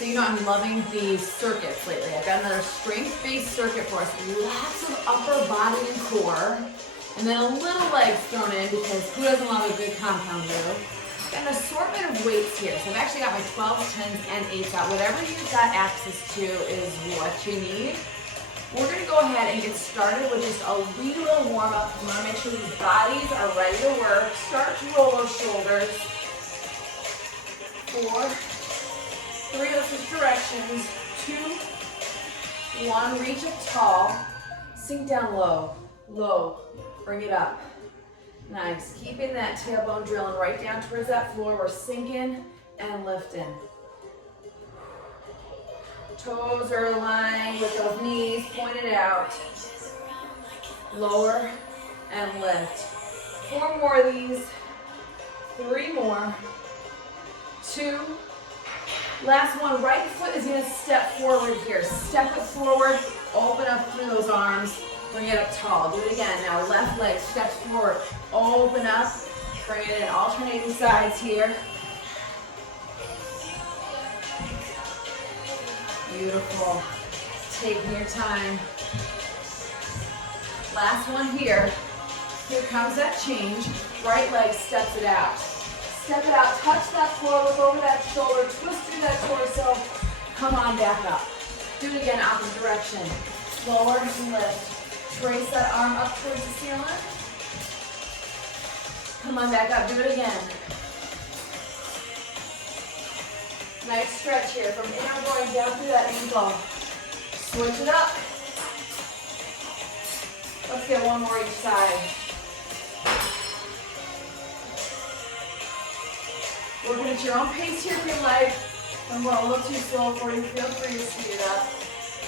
So you know I'm loving these circuits lately. I've got another strength-based circuit for us. Lots of upper body and core. And then a little legs thrown in because who doesn't love a good compound move? Got an assortment of weights here. So I've actually got my 12s, 10s, and 8s out. Whatever you've got access to is what you need. We're gonna go ahead and get started with just a wee little warm up. We wanna make sure these bodies are ready to work. Start to roll those shoulders. 4, 3, let's switch directions. 2, 1, reach up tall. Sink down low, low, bring it up. Nice, keeping that tailbone drilling right down towards that floor. We're sinking and lifting. Toes are aligned with those knees pointed out. Lower and lift. 4 more of these. 3 more. 2. Last one, right foot is gonna step forward here. Step it forward, open up through those arms, bring it up tall. Do it again. Now left leg steps forward, open up, bring it in, alternating sides here. Beautiful. Taking your time. Last one here. Here comes that change. Right leg steps it out. Step it out, touch that floor, look over that shoulder, twist through that torso. Come on back up. Do it again, opposite direction. Lower and lift. Trace that arm up towards the ceiling. Come on back up, do it again. Nice stretch here from inner going down through that ankle. Switch it up. Let's get one more each side. Working at your own pace here if you like. If I'm going a little too slow for you, feel free to speed it up.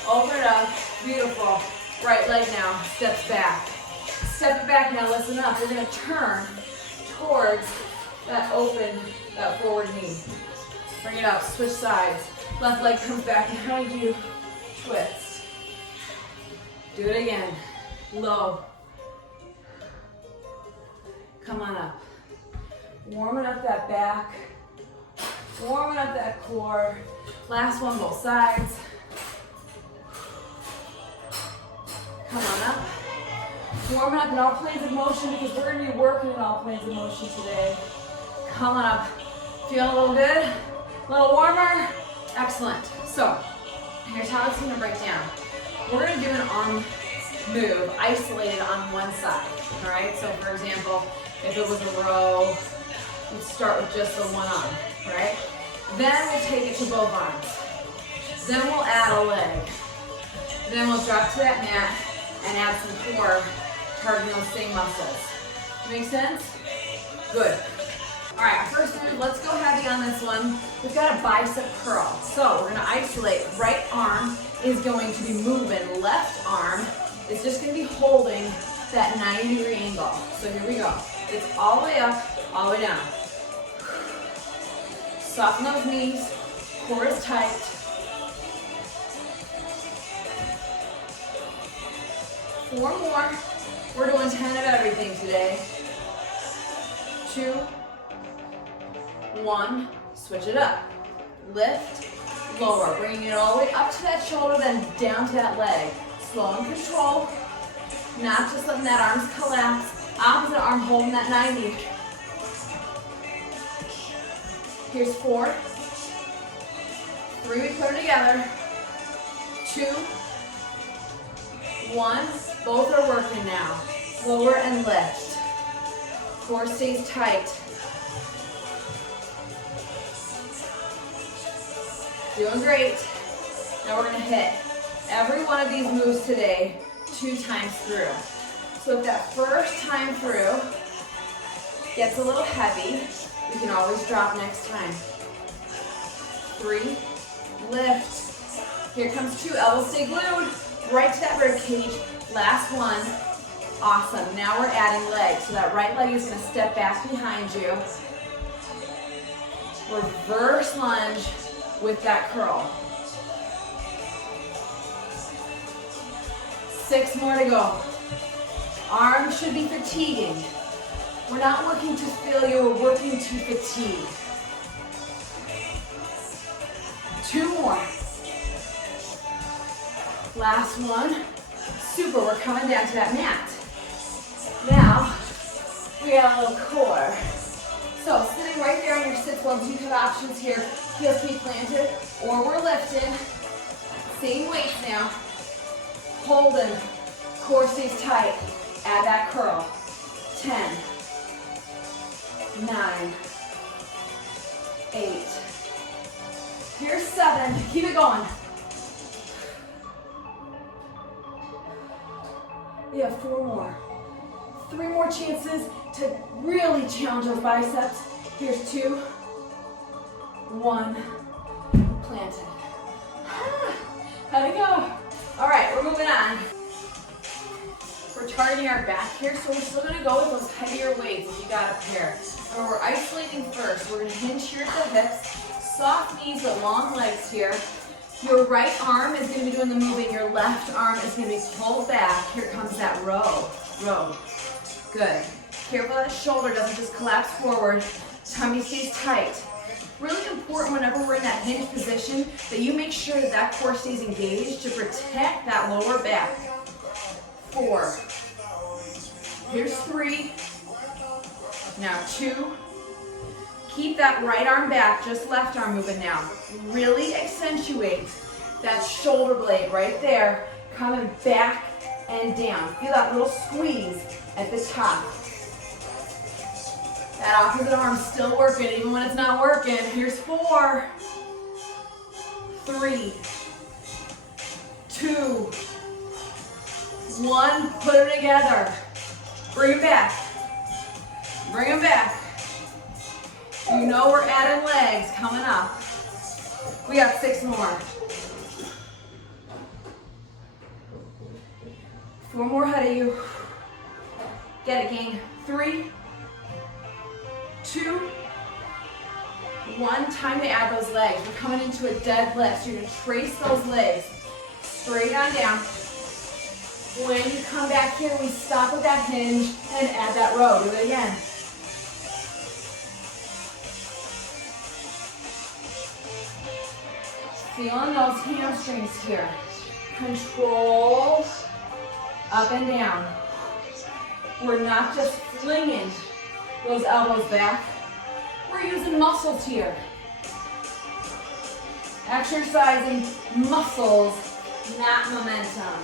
Open it up. Beautiful. Right leg now steps back. Step it back now, listen up. We're going to turn towards that open, that forward knee. Bring it up, switch sides. Left leg comes back behind you. Twist. Do it again. Low. Come on up. Warming up that back. Warming up that core. Last one, both sides. Come on up. Warming up in all planes of motion because we're going to be working in all planes of motion today. Come on up. Feeling a little good? A little warmer? Excellent. So, here's how it's going to break down. We're going to do an arm move isolated on one side. All right? So, for example, if it was a row, we'd start with just the one arm, right? Then we'll take it to both arms. Then we'll add a leg. Then we'll drop to that mat and add some core, targeting those same muscles. Make sense? Good. All right, first move, let's go heavy on this one. We've got a bicep curl. So we're gonna isolate. Right arm is going to be moving. Left arm is just gonna be holding that 90-degree angle. So here we go. It's all the way up, all the way down. Soften those knees, core is tight. 4 more. We're doing 10 of everything today. 2, 1, switch it up. Lift, lower, bringing it all the way up to that shoulder, then down to that leg. Slow and control, not just letting that arms collapse. Opposite arm holding that 90. Here's 4, 3, we put it together. 2, 1, both are working now. Lower and lift. Core stays tight. Doing great. Now we're gonna hit every one of these moves today 2 times through. So if that first time through gets a little heavy, we can always drop next time. 3, lift. Here comes 2, elbows stay glued, right to that rib cage. Last one, awesome. Now we're adding legs. So that right leg is gonna step back behind you. Reverse lunge with that curl. 6 more to go. Arms should be fatiguing. We're not working to failure, we're working to fatigue. 2 more. Last one. Super, we're coming down to that mat. Now, we got a little core. So, sitting right there on your sit bones, you have options here. Heels can be planted, or we're lifted. Same weights now. Holding. Core stays tight. Add that curl. 10, 9, 8. Here's 7. Keep it going. You have 4 more. 3 more chances to really challenge those biceps. Here's 2, 1, planted. How'd it go? All right, we're moving on. We're targeting our back here, so we're still gonna go with those heavier weights if you got a pair. And we're isolating first. We're gonna hinge here at the hips, soft knees but long legs here. Your right arm is gonna be doing the moving. Your left arm is gonna be pulled back. Here comes that row. Good. Careful that shoulder doesn't just collapse forward. Tummy stays tight. Really important whenever we're in that hinge position that you make sure that that core stays engaged to protect that lower back. 4. Here's 3. Now 2. Keep that right arm back, just left arm moving now. Really accentuate that shoulder blade right there, coming back and down. Feel that little squeeze at the top. That opposite arm's still working, even when it's not working. Here's 4, 3, 2, 1. Put it together. Bring it back. Bring them back. You know we're adding legs coming up. We got 6 more. 4 more ahead of you. Get it, gang. 3, 2, 1. Time to add those legs. We're coming into a deadlift. You're going to trace those legs straight on down. When you come back here, we stop with that hinge and add that row. Do it again. Feeling those hamstrings here. Control up and down. We're not just flinging those elbows back. We're using muscles here. Exercising muscles, not momentum.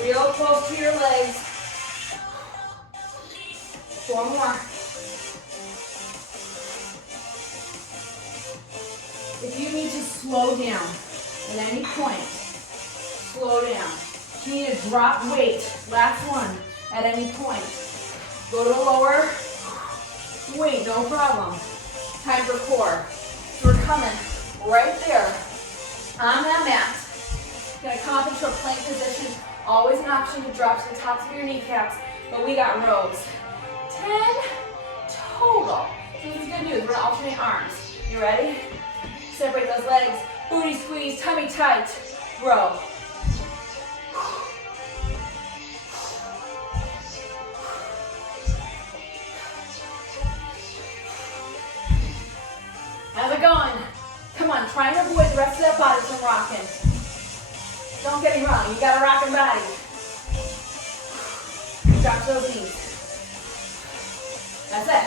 Real close to your legs. 4 more. If you need to slow down at any point, slow down. If you need to drop weight, last one, at any point, go to a lower weight, no problem. Time for core. So we're coming right there on that mat. Gonna come up into a plank position. Always an option to drop to the tops of your kneecaps, but we got rows. 10 total. So this is good news. We're gonna alternate arms. You ready? Separate those legs. Booty squeeze, tummy tight. Row. How's it going? Come on, try and avoid the rest of that body from rocking. Don't get me wrong, you got a rocking body. Drop those knees. That's it.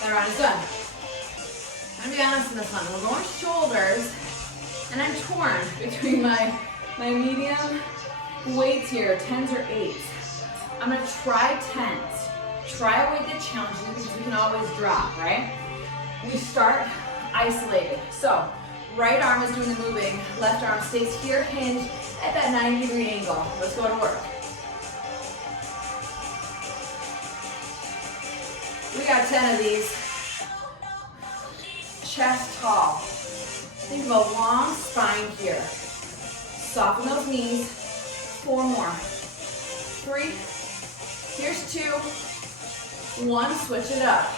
That round is done. I'm gonna be honest in this one. We're going shoulders, and I'm torn between my medium weights here, 10s or 8s. I'm gonna try 10s. Try a weight that challenges you because we can always drop, right? We start isolated. So, right arm is doing the moving, left arm stays here, hinge at that 90-degree angle. Let's go to work. We got 10 of these. Chest tall. Think of a long spine here. Soften those knees. 4 more. 3. Here's 2. 1. Switch it up.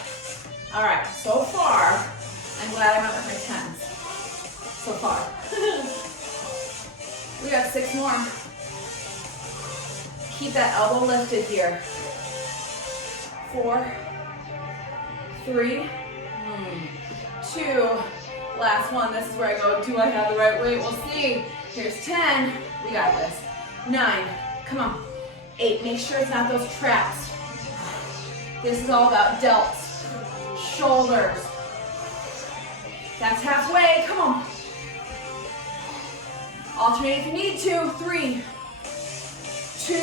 All right. So far, I'm glad I went with my 10s. So far. We got 6 more. Keep that elbow lifted here. 4, 3, 2. Last one. This is where I go, do I have the right weight? We'll see. Here's 10. We got this. 9. Come on. 8. Make sure it's not those traps. This is all about delts, shoulders. That's halfway. Come on. Alternate if you need to. 3, 2,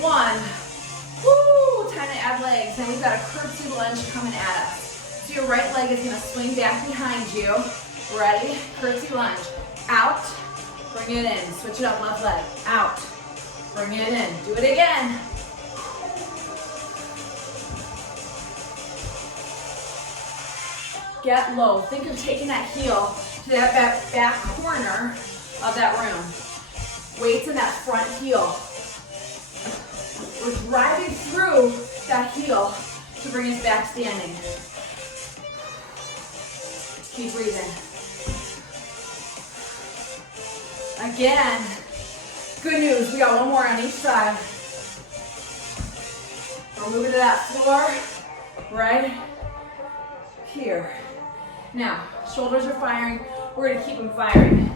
1. Woo! Time to add legs. Now we've got a curtsy lunge coming at us. So your right leg is going to swing back behind you. Ready? Curtsy lunge. Out. Bring it in. Switch it up. Left leg. Out. Bring it in. Do it again. Get low. Think of taking that heel to that back corner of that room. Weights in that front heel. We're driving through that heel to bring us back standing. Keep breathing. Again. Good news, we got one more on each side. We're moving to that floor right here. Now, shoulders are firing. We're gonna keep them firing.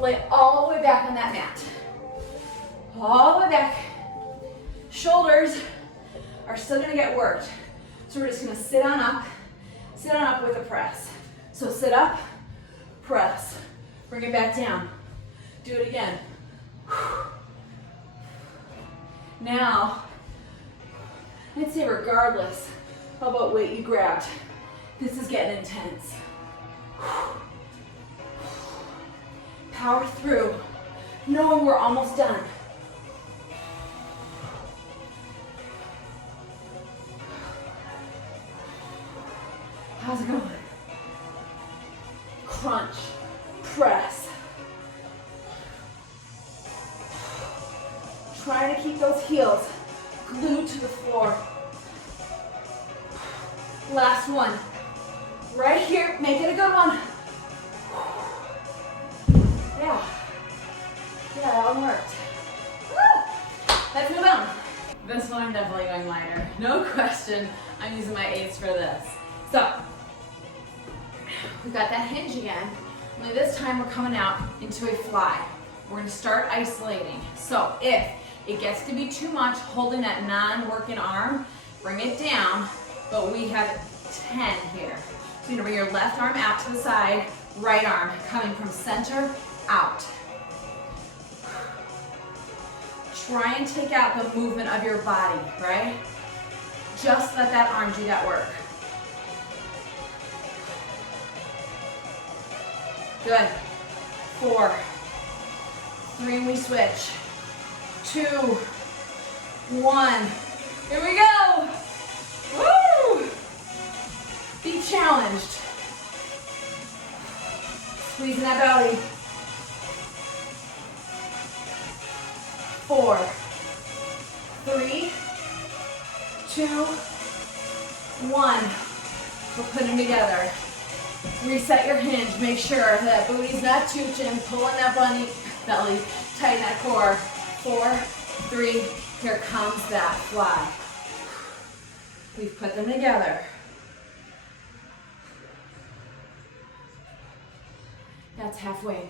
Lay all the way back on that mat. All the way back. Shoulders are still gonna get worked. So we're just gonna sit on up with a press. So sit up, press, bring it back down. Do it again. Now, I'd say regardless of what weight you grabbed, this is getting intense. Power through, knowing we're almost done. How's it going? Crunch, press. Trying to keep those heels glued to the floor. Last one. Right here, make it a good one. Yeah, that one worked. Woo! Let's move on. This one I'm definitely going lighter. No question, I'm using my eights for this. So, we've got that hinge again. Only this time we're coming out into a fly. We're gonna start isolating. So if it gets to be too much, holding that non-working arm, bring it down, but we have 10 here. So you're gonna bring your left arm out to the side, right arm coming from center out. Try and take out the movement of your body, right? Just let that arm do that work. Good. 4, 3, and we switch. 2, 1. Here we go. Woo! Be challenged. Squeezing that belly. 4, 3, 2, 1. We're putting them together. Reset your hinge. Make sure that booty's not tooching. Pulling that belly. Tighten that core. 4, 3. Here comes that fly. We've put them together. That's halfway.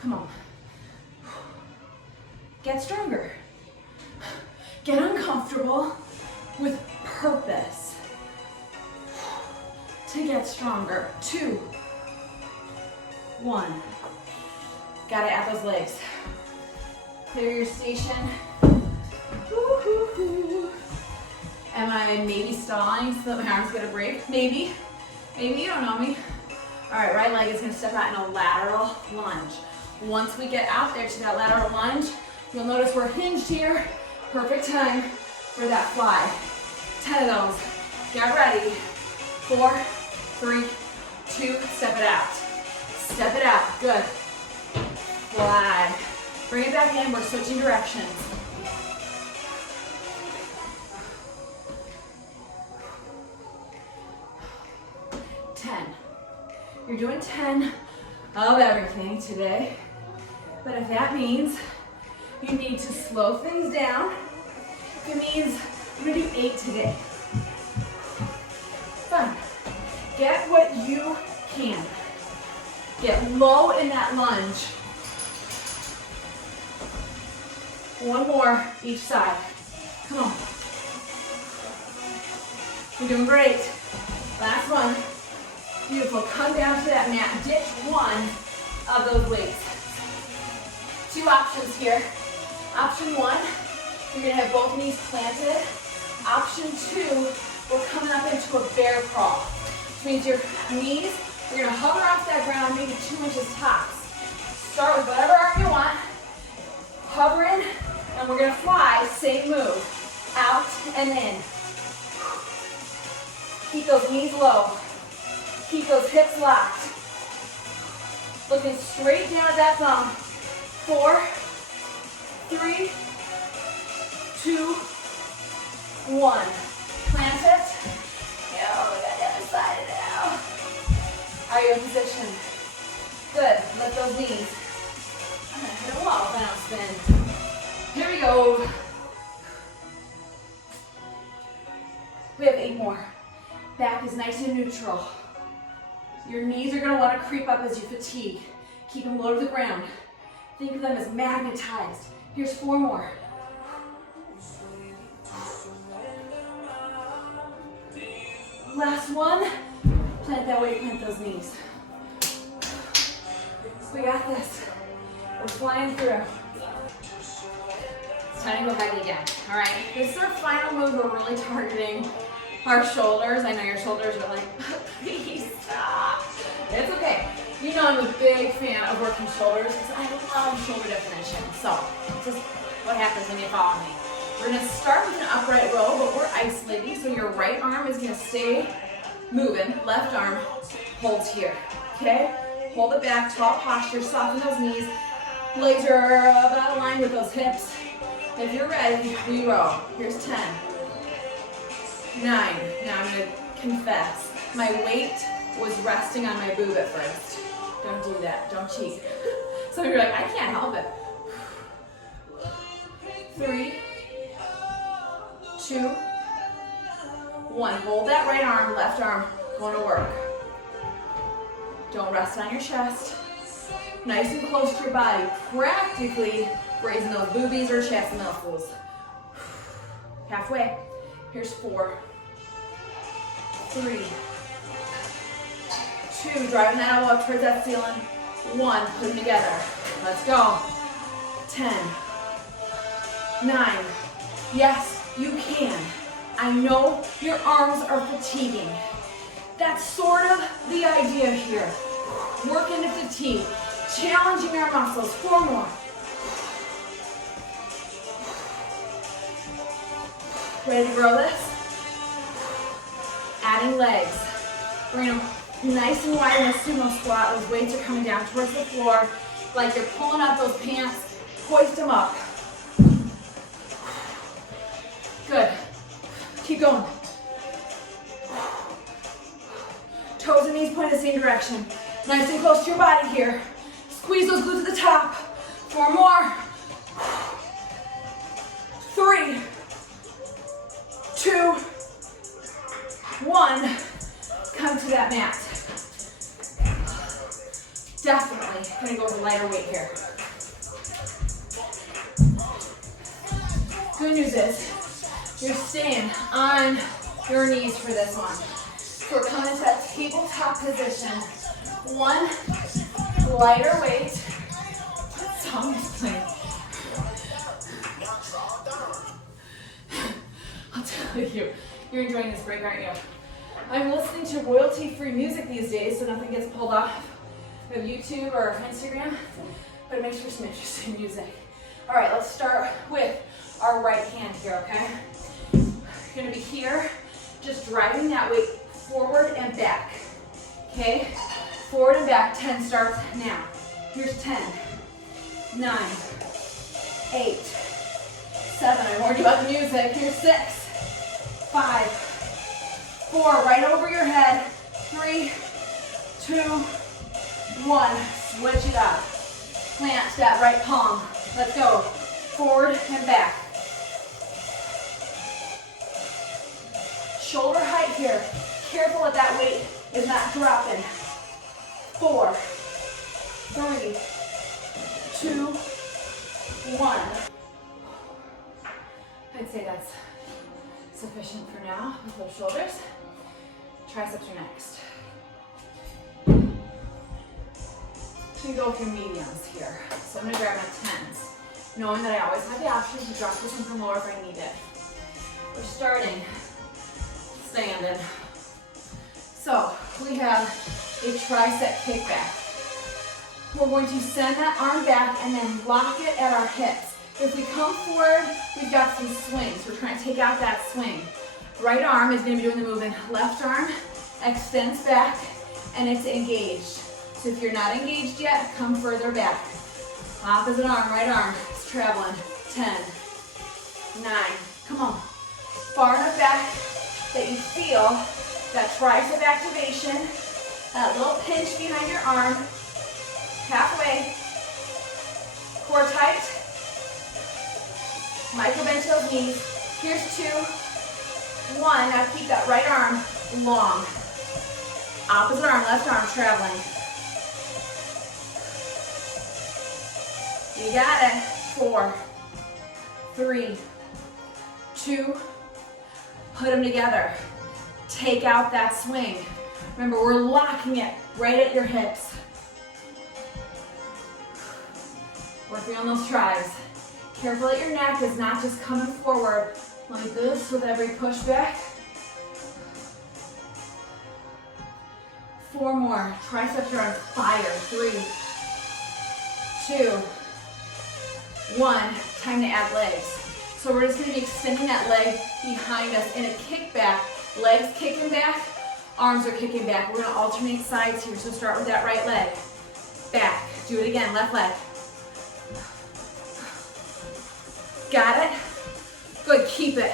Come on. Get stronger. Get uncomfortable with purpose to get stronger. 2, 1. Gotta add those legs. Clear your station. Woo-hoo-hoo. Am I maybe stalling so that my arm's gonna break? Maybe. Maybe, you don't know me. All right, right leg is gonna step out in a lateral lunge. Once we get out there to that lateral lunge, you'll notice we're hinged here. Perfect time for that fly. 10 of those. Get ready. 4, 3, 2, step it out. Step it out, good. Fly. Bring it back in, we're switching directions. You're doing 10 of everything today. But if that means you need to slow things down, if it means I'm gonna do 8 today. Fine. Get what you can. Get low in that lunge. One more each side. Come on. You're doing great. Last one. Beautiful. Come down to that mat. Ditch one of those weights. Two options here. Option one, you're going to have both knees planted. Option two, we're coming up into a bear crawl. Which means your knees, you're going to hover off that ground, maybe 2 inches tops. Start with whatever arm you want. Hover in, and we're going to fly. Same move. Out and in. Keep those knees low. Keep those hips locked. Looking straight down at that thumb. 4, 3, 2, 1. Plant it. Yo, we got the other side now. Are you in position? Good. Lift those knees. I'm gonna hit a wall if I don't spin. Here we go. We have 8 more. Back is nice and neutral. Your knees are gonna wanna creep up as you fatigue. Keep them low to the ground. Think of them as magnetized. Here's 4 more. Last one. Plant that weight, plant those knees. We got this. We're flying through. It's time to go heavy again. All right, this is our final move. We're really targeting our shoulders. I know your shoulders are like, please stop. It's okay. You know I'm a big fan of working shoulders because I love shoulder definition. So this is what happens when you follow me. We're gonna start with an upright row, but we're isolating. So your right arm is gonna stay moving. Left arm holds here, okay? Hold it back, tall posture, soften those knees. Legs are about aligned with those hips. If you're ready, we row. Here's 10, 9. Now I'm gonna confess. My weight was resting on my boob at first. Don't do that, don't cheat. Some of you are like, I can't help it. 3, 2, 1. Hold that right arm, left arm, going to work. Don't rest on your chest. Nice and close to your body. Practically raising those boobies or chest muscles. Halfway. Here's 4, 3, 2. Driving that elbow up towards that ceiling. 1. Put them together. Let's go. 10, 9. Yes, you can. I know your arms are fatiguing. That's sort of the idea here. Working to fatigue, challenging our muscles. 4 more. Ready to grow this? Adding legs. Bring them nice and wide in a sumo squat. Those weights are coming down towards the floor. Like you're pulling up those pants. Hoist them up. Good. Keep going. Toes and knees point in the same direction. Nice and close to your body here. Squeeze those glutes at the top. 4 more. 3, 2, 1. Come to that mat. Definitely gonna go with a lighter weight here. Good news is, you're staying on your knees for this one. So we're coming into that tabletop position. 1 lighter weight. What song is playing? I'll tell you, you're enjoying this break, aren't you? I'm listening to royalty-free music these days, so nothing gets pulled off of YouTube or Instagram, but it makes for some interesting music. All right, let's start with our right hand here, okay? You're gonna be here, just driving that weight forward and back, okay? Forward and back, 10 starts now. Here's 10, 9, 8, 7, I warned you about the music. Here's 6, 5, 4, right over your head, 3, 2, 1, switch it up. Plant that right palm. Let's go, forward and back. Shoulder height here. Careful with that weight is not dropping. 4, 3, 2, 1. I'd say that's sufficient for now with those shoulders. Triceps are next. We go with your mediums here. So I'm gonna grab my 10s, knowing that I always have the option to drop this one from lower if I need it. We're starting standing. So we have a tricep kickback. We're going to send that arm back and then lock it at our hips. If we come forward, we've got some swings. We're trying to take out that swing. Right arm is going to be doing the movement. Left arm extends back and it's engaged. So if you're not engaged yet, come further back. Opposite arm, right arm is traveling. 10, 9, come on. Far enough back that you feel that tricep activation, that little pinch behind your arm, halfway, core tight, micro bend to those knees. Here's 2, 1, now keep that right arm long. Opposite arm, left arm traveling. You got it. 4, 3, 2, put them together. Take out that swing. Remember, we're locking it right at your hips. Working on those tries. Careful that your neck is not just coming forward like this with every push back. 4 more. Triceps are on fire. 3, 2, 1. Time to add legs. So we're just going to be extending that leg behind us in a kickback. Legs kicking back, arms are kicking back. We're going to alternate sides here. So start with that right leg. Back. Do it again. Left leg. Got it? Good. Keep it.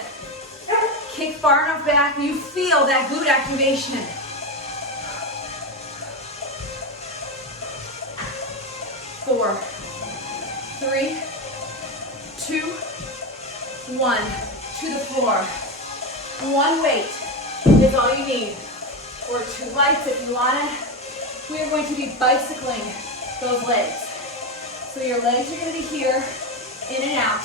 Kick far enough back. You feel that glute activation. 4, 3, 2, 1. To the floor. 1 weight is all you need. Or 2 lights if you want it. We are going to be bicycling those legs. So your legs are going to be here, in and out.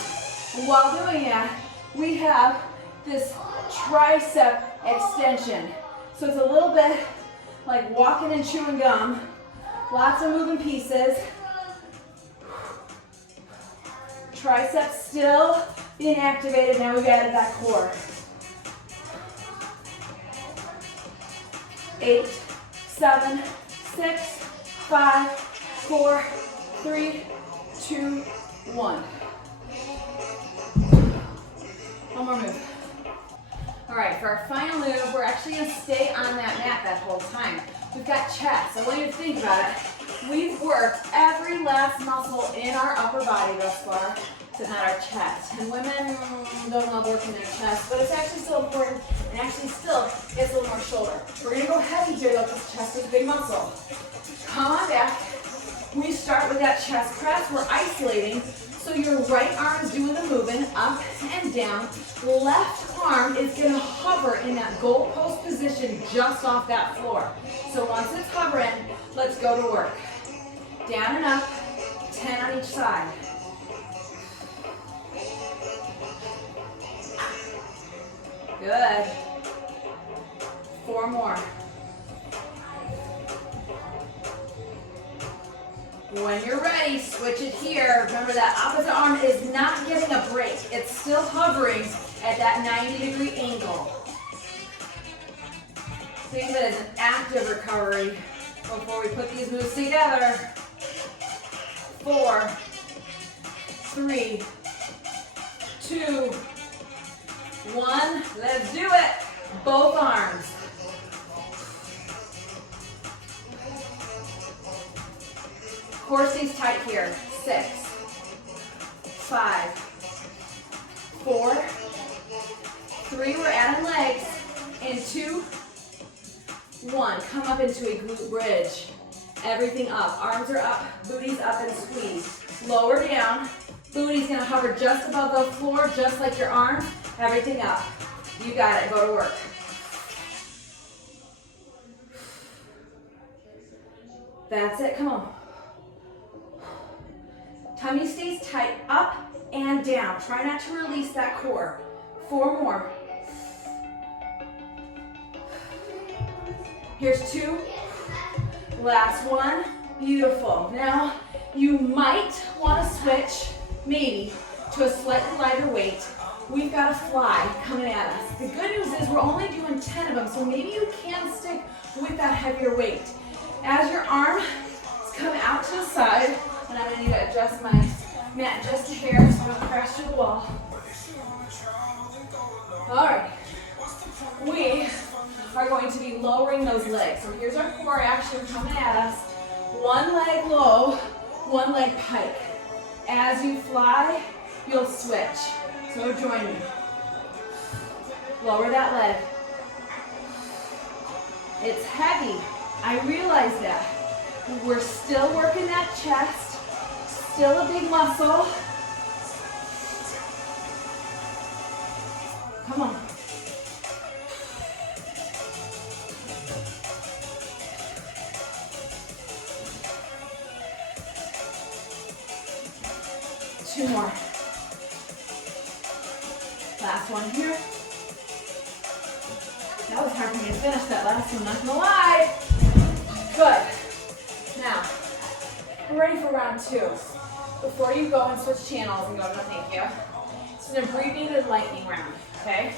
While doing that, we have this tricep extension. So it's a little bit like walking and chewing gum. Lots of moving pieces. Triceps still being activated. Now we've added that core. 8, 7, 6, 5, 4, 3, 2, 1. One more move. All right, for our final move, we're actually going to stay on that mat that whole time. We've got chest. I want you to think about it. We've worked every last muscle in our upper body thus far, except not our chest. And women don't love working their chest, but it's actually still important, and actually still gets a little more shoulder. We're going to go heavy here though, because chest is a big muscle. Come on back. We start with that chest press. We're isolating. So your right arm is doing the movement up and down. Left arm is going to hover in that goalpost position just off that floor. So once it's hovering, let's go to work. Down and up, 10 on each side. Good. 4 more. When you're ready, switch it here. Remember that opposite arm is not getting a break. It's still hovering at that 90-degree angle. Think of it as an active recovery before we put these moves together. 4, 3, 2, 1. Let's do it. Both arms. Core stays tight here. 6, 5, 4, 3. We're adding legs. And 2, 1. Come up into a glute bridge. Everything up. Arms are up. Booty's up and squeeze. Lower down. Booty's going to hover just above the floor, just like your arm. Everything up. You got it. Go to work. That's it, come on. Tummy stays tight, up and down. Try not to release that core. 4 more. Here's 2. Last one. Beautiful. Now, you might want to switch, maybe, to a slightly lighter weight. We've got a fly coming at us. The good news is we're only doing 10 of them, so maybe you can stick with that heavier weight. As your arm is coming out to the side, and I'm going to need to adjust my mat just a hair so I don't crash through the wall. All right. We are going to be lowering those legs. So here's our core action coming at us. One leg low, one leg pike. As you fly, you'll switch. So join me. Lower that leg. It's heavy. I realize that. We're still working that chest. Still a big muscle. Come on. Two more. Last one here. That was hard for me to finish that last one, not gonna lie. Good. Now, we're ready for round 2. Before you go and switch channels and go, no thank you. It's an abbreviated lightning round, okay?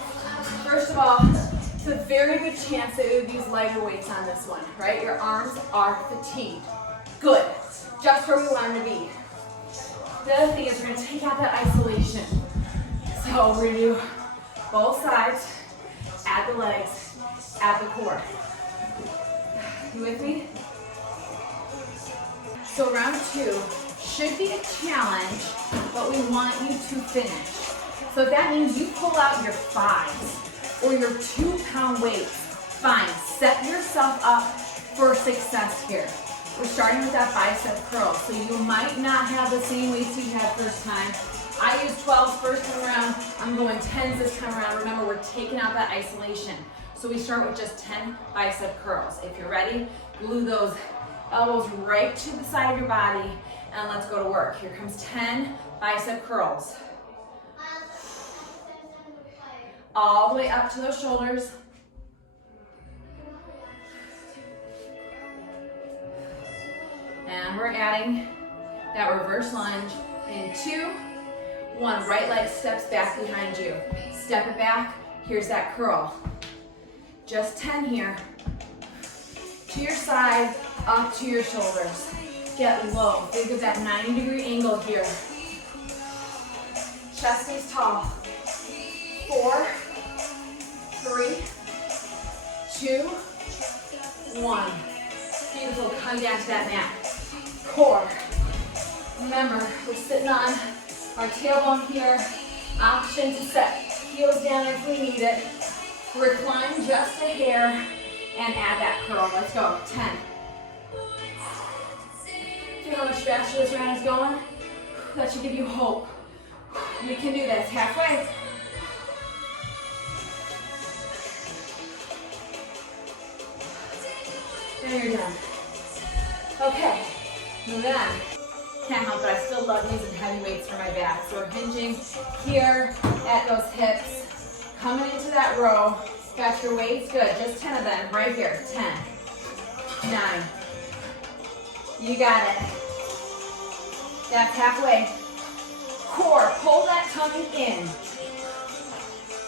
First of all, it's a very good chance that you would use lighter weights on this one, right? Your arms are fatigued. Good. Just where we want them to be. The other thing is we're gonna take out that isolation. So we're gonna do both sides, add the legs, add the core. You with me? So round 2 should be a challenge, but we want you to finish. So if that means you pull out your 5s or your 2-pound weights, fine. Set yourself up for success here. We're starting with that bicep curl, so you might not have the same weights you had first time. I used 12s first time around. I'm going 10s this time around. Remember, we're taking out that isolation. So we start with just 10 bicep curls. If you're ready, glue those elbows right to the side of your body, and let's go to work. Here comes 10 bicep curls. All the way up to those shoulders. And we're adding that reverse lunge in 2, 1. Right leg steps back behind you. Step it back. Here's that curl. Just 10 here. To your side, up to your shoulders. Get low. Think of that 90-degree angle here. Chest stays tall. 4, 3, 2, 1. Beautiful. Come down to that mat. Core. Remember, we're sitting on our tailbone here. Option to set heels down if we need it. Recline just a hair and add that curl. Let's go. 10. See how much faster this round is going? That should give you hope. We can do this. Halfway. There you're done. Okay. Moving on. Can't help it, I still love using heavy weights for my back. So we're hinging here at those hips. Coming into that row. Got your weights? Good. Just 10 of them right here. 10. 9. You got it. That's halfway. Core. Pull that tummy in.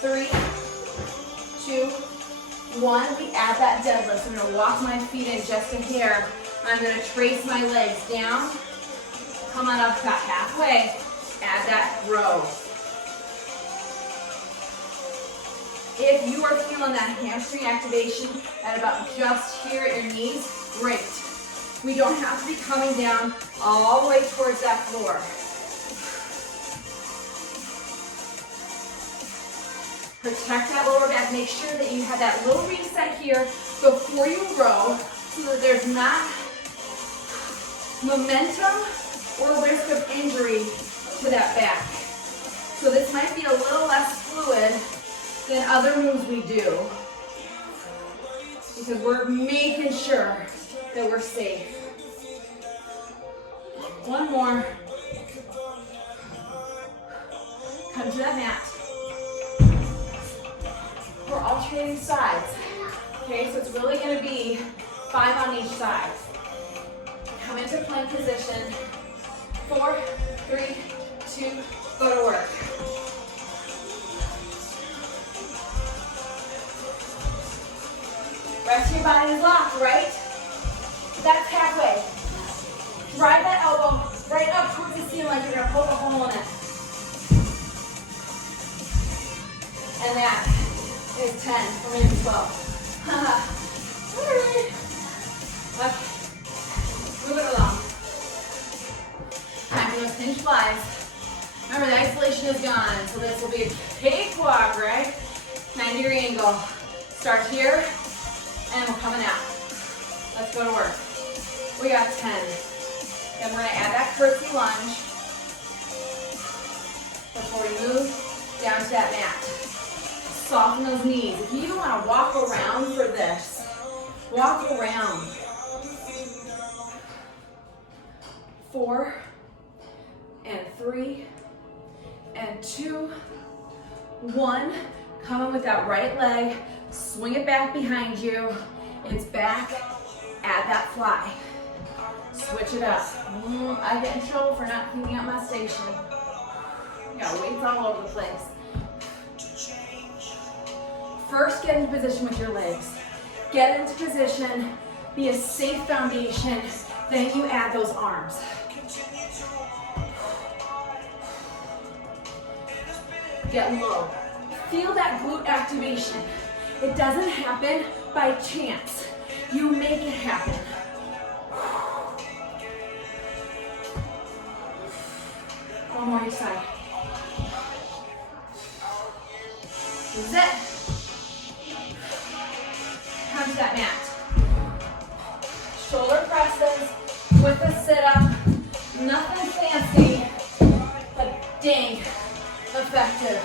3, 2, 1. We add that deadlift. I'm going to walk my feet in just a hair. I'm going to trace my legs down. Come on up about halfway. Add that row. If you are feeling that hamstring activation at about just here at your knees, great. We don't have to be coming down all the way towards that floor. Protect that lower back. Make sure that you have that little reset here before you row so that there's not momentum or risk of injury to that back. So this might be a little less fluid than other moves we do because we're making sure that we're safe. One more. Come to that mat. We're alternating sides. Okay, so it's really going to be 5 on each side. Come into plank position. 4, 3, 2, go to work. Rest of your body is locked, right? That's halfway. Drive that elbow right up towards the ceiling like you're going to poke a hole in it. And that is 10, or maybe 12. Okay, move it along. Time for those hinge flies. Remember, the isolation is gone, so this will be a cakewalk, right? 90-degree angle. Start here, and we're coming out. Let's go to work. We got 10. Then we're gonna add that curtsy lunge before we move down to that mat. Soften those knees. If you wanna walk around for this, walk around. 4, and 3, and 2, 1. Come in with that right leg, swing it back behind you. It's back, add that fly. Switch it up. I get in trouble for not cleaning up my station. Got weights all over the place. First, get into position with your legs. Get into position, be a safe foundation, then you add those arms. Get low. Feel that glute activation. It doesn't happen by chance. You make it happen. One more each side. Zip. Come to that mat. Shoulder presses with a sit-up. Nothing fancy, but dang effective.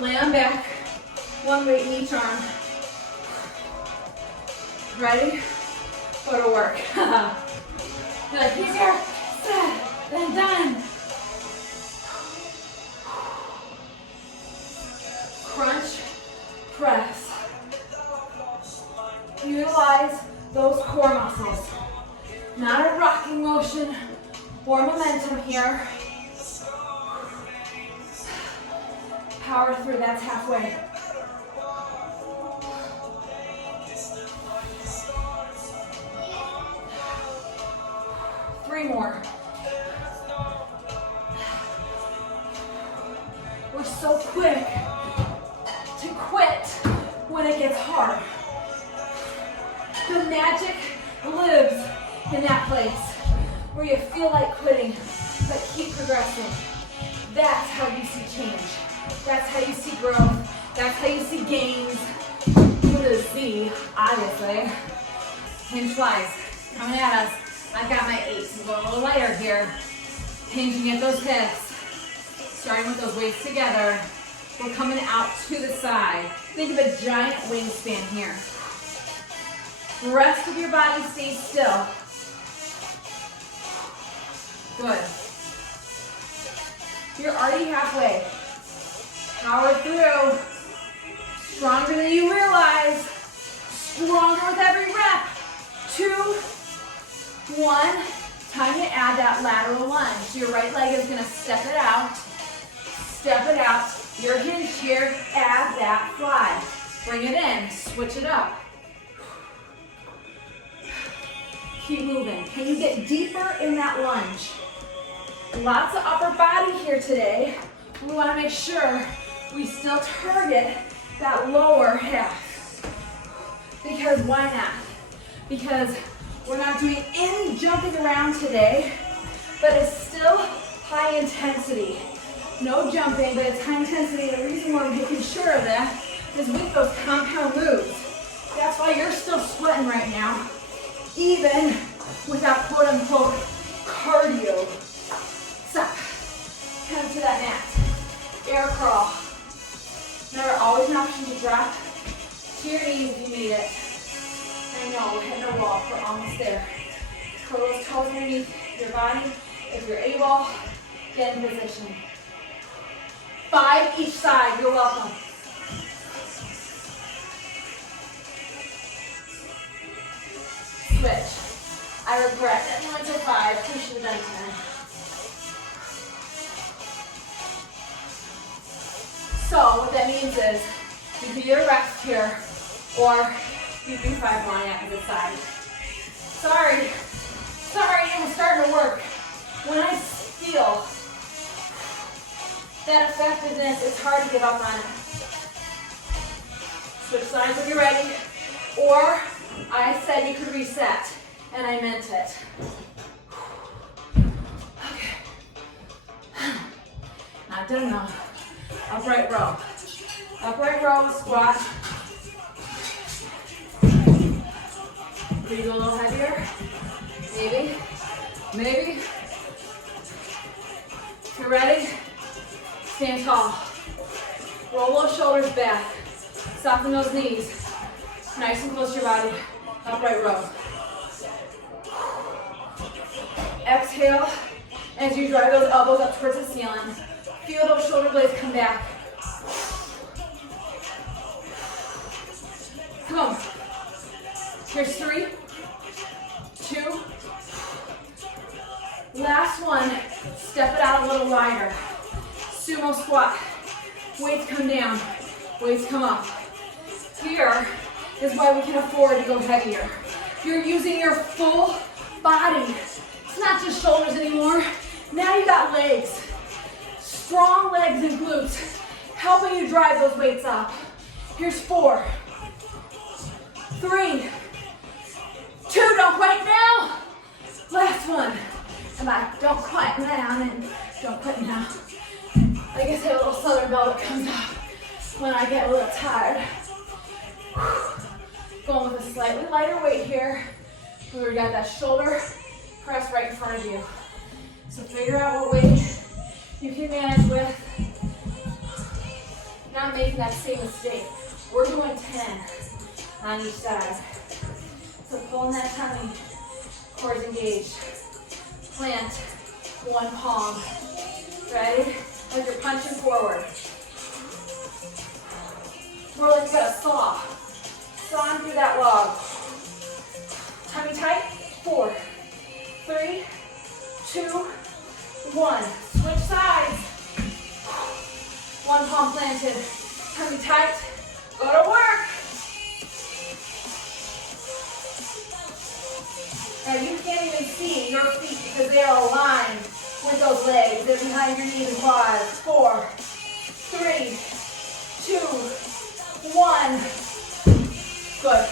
Lay on back. One weight in each arm. Ready? Go to work. You're like, easier said than done. Crunch, press. Utilize those core muscles. Not a rocking motion or momentum here. Power through, that's halfway. Three more. We're so quick to quit when it gets hard. The magic lives in that place where you feel like quitting, but keep progressing. That's how you see change. That's how you see growth. That's how you see gains. With a Z, obviously. Hinge flies coming at us. I've got my 8s. I'm going a little lighter here. Hinging at those hips. Starting with those weights together. We're coming out to the side. Think of a giant wingspan here. The rest of your body stays still. Good. You're already halfway. Power through. Stronger than you realize. Stronger with every rep. 2, 1. Time to add that lateral lunge. So your right leg is going to step it out. Step it out. Your hinge here, add that fly. Bring it in. Switch it up. Keep moving. Can you get deeper in that lunge? Lots of upper body here today. We want to make sure we still target that lower half. Because why not? Because we're not doing any jumping around today, but it's still high intensity. No jumping, but it's high intensity. The reason why we're making sure of that is with those compound moves. That's why you're still sweating right now, even without quote unquote cardio. Stop. Come to that mat. Air crawl. Remember, always an option to drop to your knees if you need it. I know, we're hitting a wall. We're almost there. Curl those toes underneath your body If you're able, get in position. 5 each side, you're welcome. Switch. I regret that you went to 5, we should have done 10. So what that means is you can either rest here or you do 5 more on the opposite side. Sorry, it was starting to work. When I feel that effectiveness, it's hard to give up on it. Switch sides when you're ready. Or I said you could reset, and I meant it. Okay. Not done enough. Upright row. Upright row, squat. Could you go a little heavier? Maybe. Maybe. If you're ready, stand tall. Roll those shoulders back. Soften those knees. Nice and close to your body. Upright row. Exhale as you drive those elbows up towards the ceiling. Feel those shoulder blades come back. Come on. Here's 3, 2. Last one. Step it out a little wider. Sumo squat. Weights come down. Weights come up. Here is why we can afford to go heavier. You're using your full body. It's not just shoulders anymore. Now you got legs. Strong legs and glutes, helping you drive those weights up. Here's 4, 3, 2, don't quit now. Last one. Come on, don't quit now and don't quit now. I guess I have a little southern bell that comes out when I get a little tired. Going with a slightly lighter weight here. We got that shoulder press right in front of you. So figure out what weight you can manage with. Not making that same mistake. We're doing 10 on each side. So pulling that tummy, core engaged. Plant one palm. Ready? Like you're punching forward. More like you got a saw. Sawing through that log. Tummy tight. 4, 3, 2, 1. Switch sides. One palm planted. Tummy tight. Go to work. Now you can't even see your feet because they are aligned with those legs. They're behind your knees and quads. 4, 3, 2, 1. Good.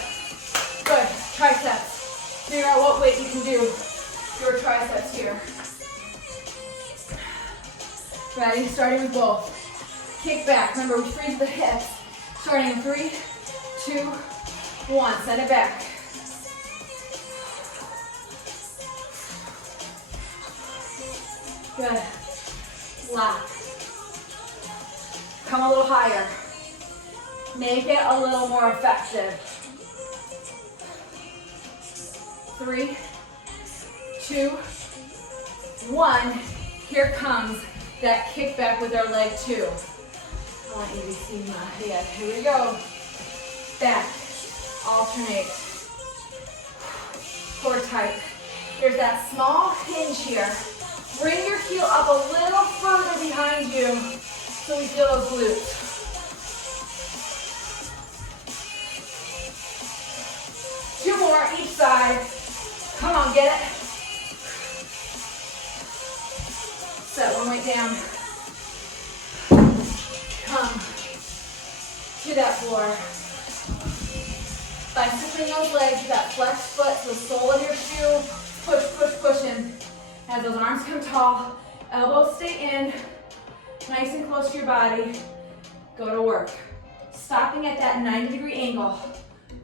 Good. Triceps. Figure out what weight you can do your triceps here. Ready? Starting with both. Kick back. Remember, we freeze the hips. Starting in 3, 2, 1. Send it back. Good. Lock. Come a little higher. Make it a little more effective. 3, 2, 1. Here comes that kickback with our leg 2. I want you to see my head. Here we go. Back. Alternate. Core tight. There's that small hinge here. Bring your heel up a little further behind you so we feel those glutes. Two more each side. Come on, get it. Set one weight down. Come to that floor. By shifting those legs, that flexed foot to the sole of your shoe. Push, push, push in. As those arms come tall, elbows stay in, nice and close to your body. Go to work. Stopping at that 90-degree angle.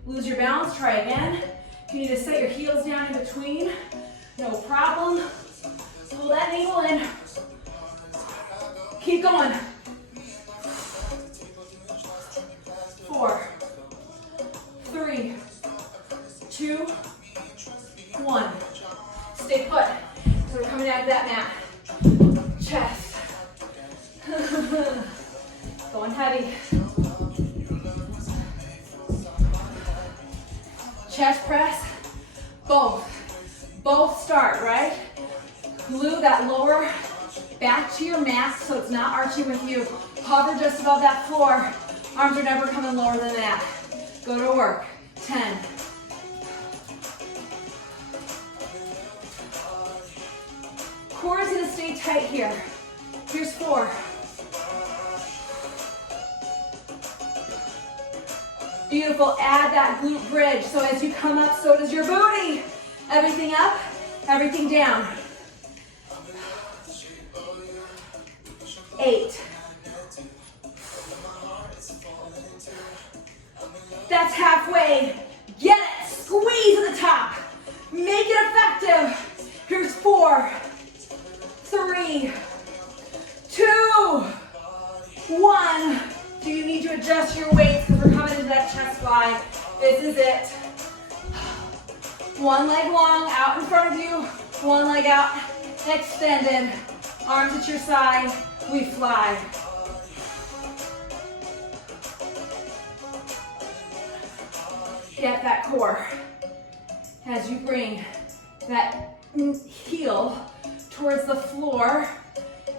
Lose your balance, try again. If you need to set your heels down in between, no problem. Pull that ankle in. Keep going. 4, 3, 2, 1. Stay put. So we're coming back to that mat. Chest. Going heavy. Chest press. Both start, right? Glue that lower back to your mat so it's not arching with you. Hover just above that floor. Arms are never coming lower than that. Go to work. 10. Core is gonna stay tight here. Here's 4. Beautiful, add that glute bridge. So as you come up, so does your booty. Everything up, everything down. 8. That's halfway. Get it, squeeze at the top. Make it effective. Here's 4, 3, 2, 1. Do you need to adjust your weights because we're coming into that chest fly? This is it. One leg long out in front of you, one leg out, extended. Arms at your side, we fly. Get that core as you bring that heel towards the floor,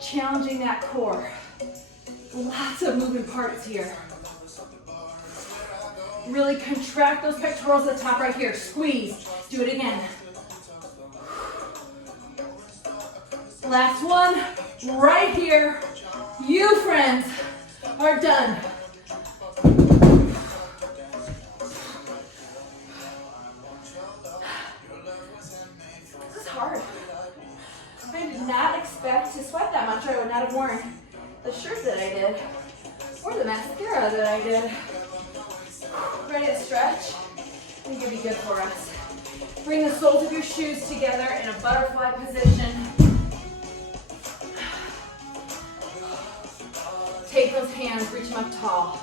challenging that core. Lots of moving parts here. Really contract those pectorals at the top right here. Squeeze. Do it again. Last one, right here. You, friends, are done. This is hard. I did not expect to sweat that much, or I would not have worn the shirt that I did, or the mascara that I did. Ready to stretch? I think it'll be good for us. Bring the soles of your shoes together in a butterfly position. Take those hands, reach them up tall.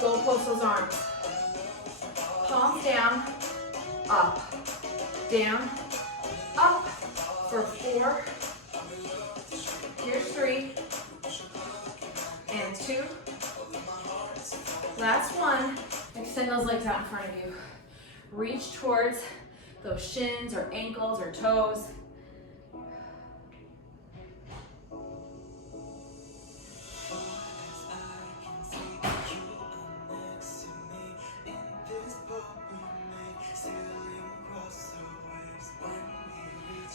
Go post those arms. Palms down, up, down, up for 4. Here's 3 and 2. Last one. Extend those legs out in front of you. Reach towards those shins or ankles or toes.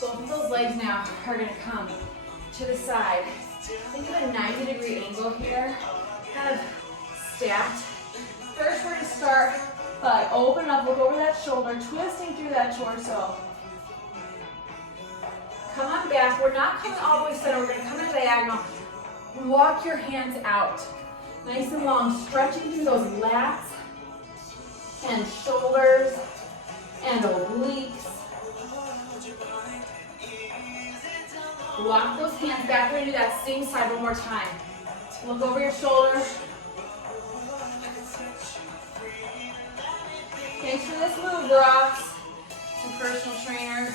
Both of those legs now are going to come to the side. Think of a 90-degree angle here, kind of stacked. First, we're going to start by open up, look over that shoulder, twisting through that torso. Come on back. We're not coming all the way center. We're going to come in diagonal. Walk your hands out. Nice and long, stretching through those lats and shoulders and obliques. Walk those hands back. We're going to do that same side one more time. Look over your shoulder. Thanks for this move, Rocks. Some personal trainer.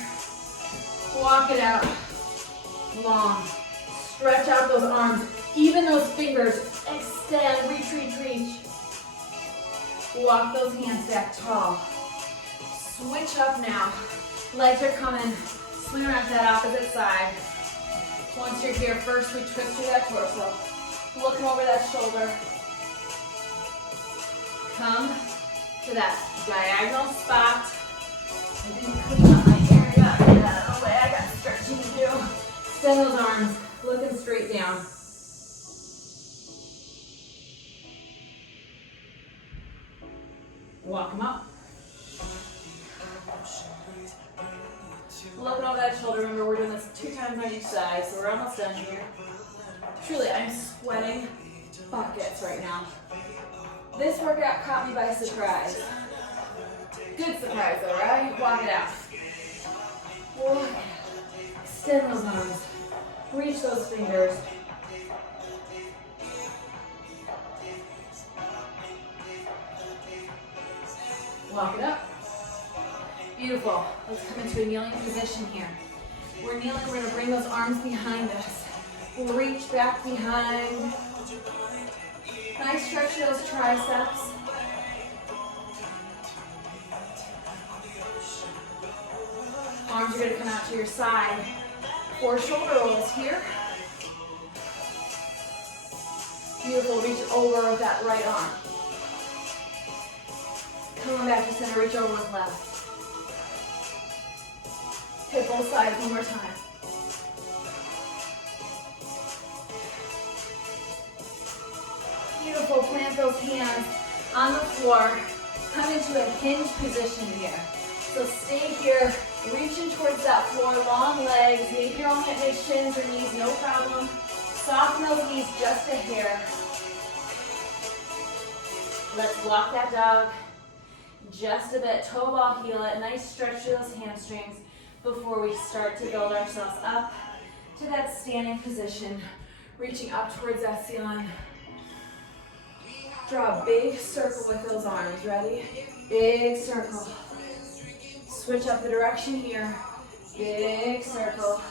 Walk it out. Long. Stretch out those arms. Even those fingers. Extend. Reach, reach, reach. Walk those hands back tall. Switch up now. Legs are coming. Swing around to that opposite side. Once you're here, first we twist through that torso. Looking over that shoulder. Come to that diagonal spot. I didn't clean up my area. Get out of the way. I got stretching to do. Extend those arms. Looking straight down. Walk them up. Looking over that shoulder. Remember, we're doing this 2 times on each side, so we're almost done here. Truly, I'm sweating buckets right now. This workout caught me by surprise. Good surprise, though, right? Walk it out. Walk. Extend those arms. Reach those fingers. Walk it up. Beautiful. Let's come into a kneeling position here. We're kneeling, we're gonna bring those arms behind us. We'll reach back behind. Nice stretch of those triceps. Arms are gonna come out to your side. 4 shoulder rolls here. Beautiful, reach over with that right arm. Come on back to center, reach over with left. Hit both sides one more time. Beautiful, plant those hands on the floor. Come into a hinge position here. So stay here, reaching towards that floor, long legs. Maybe you're only at shins or knees, no problem. Soften those knees just a hair. Let's walk that dog just a bit. Toe ball, heel it. Nice stretch to those hamstrings before we start to build ourselves up to that standing position, reaching up towards that ceiling. Draw a big circle with those arms. Ready? Big circle. Switch up the direction here. Big circle.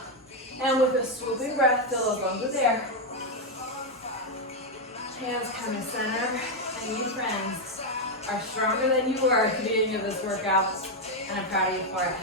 And with a swooping breath, fill those lungs with air. Hands come to center. And you friends are stronger than you were at the beginning of this workout. And I'm proud of you for it.